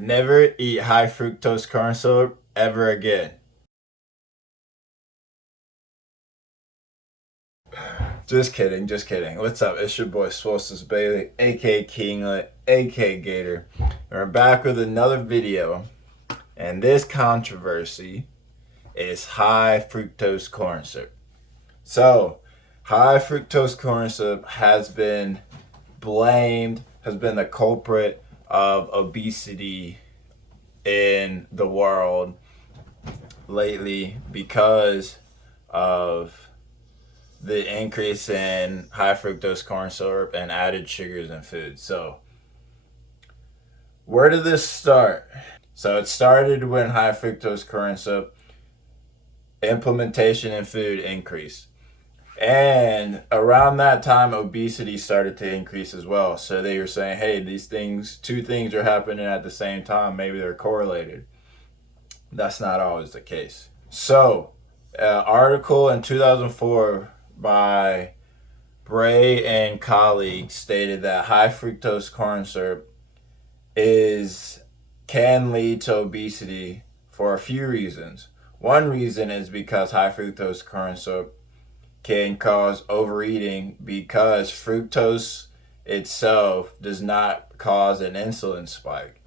Never eat high fructose corn syrup ever again. Just kidding, just kidding. What's up? It's your boy Swostus Bailey, aka Kinglet, aka Gator. And we're back with another video. And this controversy is high fructose corn syrup. So, high fructose corn syrup has been blamed, has been the culprit of obesity in the world lately because of the increase in high fructose corn syrup and added sugars in food. So, where did this start? So, it started when high fructose corn syrup implementation in food increased. And around that time, obesity started to increase as well. So they were saying, hey, these things, two things are happening at the same time. Maybe they're correlated. That's not always the case. So, an article in 2004 by Bray and colleagues stated that high fructose corn syrup can lead to obesity for a few reasons. One reason is because high fructose corn syrup can cause overeating because fructose itself does not cause an insulin spike.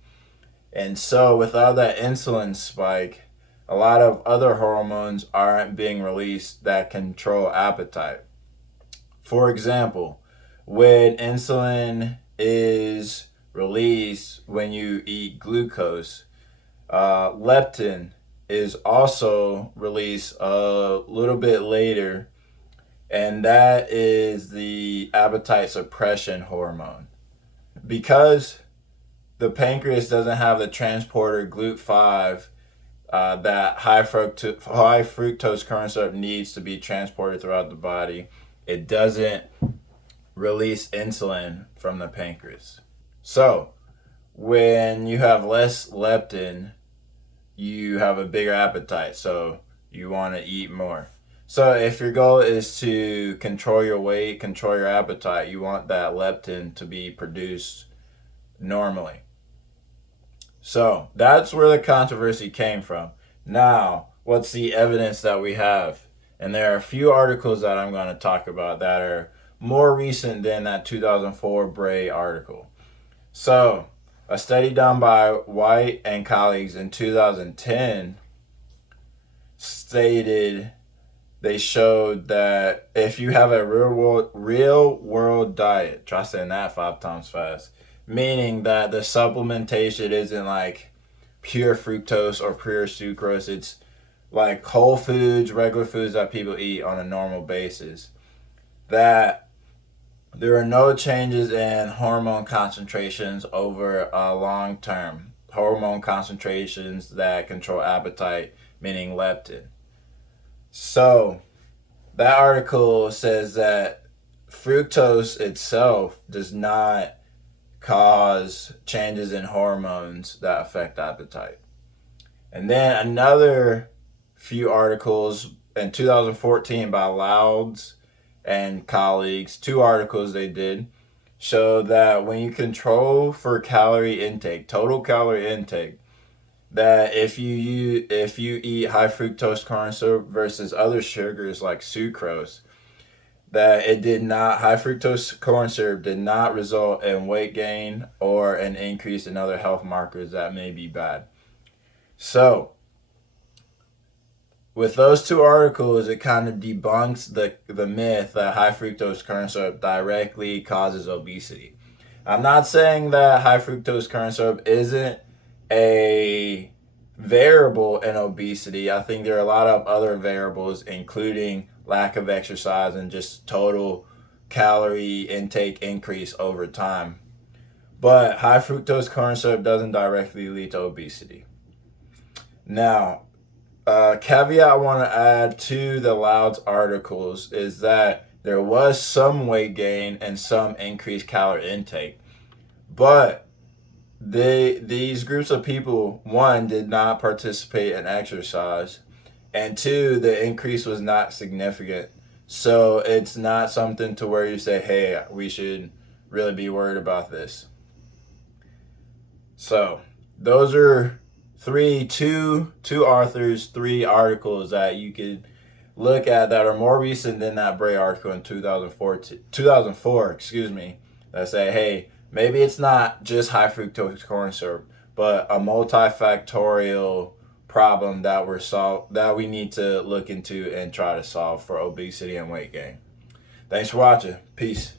And so without that insulin spike, a lot of other hormones aren't being released that control appetite. For example, when insulin is released when you eat glucose, leptin is also released a little bit later, and that is the appetite suppression hormone. Because the pancreas doesn't have the transporter GLUT5 that high fructose corn syrup needs to be transported throughout the body, it doesn't release insulin from the pancreas. So, when you have less leptin, you have a bigger appetite, so you want to eat more. So if your goal is to control your weight, control your appetite, you want that leptin to be produced normally. So that's where the controversy came from. Now, what's the evidence that we have? And there are a few articles that I'm going to talk about that are more recent than that 2004 Bray article. So, a study done by White and colleagues in 2010 stated they showed that if you have a real world diet, try saying that 5 times fast, meaning that the supplementation isn't like pure fructose or pure sucrose, it's like whole foods, regular foods that people eat on a normal basis, that there are no changes in hormone concentrations over a long term. Hormone concentrations that control appetite, meaning leptin. So, that article says that fructose itself does not cause changes in hormones that affect appetite. And then another few articles in 2014 by Louds and colleagues, 2 articles they did, show that when you control for calorie intake, total calorie intake, that if you eat high fructose corn syrup versus other sugars like sucrose, that high fructose corn syrup did not result in weight gain or an increase in other health markers that may be bad. So, with those 2 articles, it kind of debunks the myth that high fructose corn syrup directly causes obesity. I'm not saying that high fructose corn syrup isn't a variable in obesity. I think there are a lot of other variables, including lack of exercise and just total calorie intake increase over time. But high fructose corn syrup doesn't directly lead to obesity. Now, caveat I want to add to the Louds articles is that there was some weight gain and some increased calorie intake, but these groups of people, one, did not participate in exercise, and 2, the increase was not significant. So it's not something to where you say, hey, we should really be worried about this. So those are two authors, three articles that you could look at that are more recent than that Bray article in 2004, excuse me, that say, hey, maybe it's not just high fructose corn syrup, but a multifactorial problem that we need to look into and try to solve for obesity and weight gain. Thanks for watching. Peace.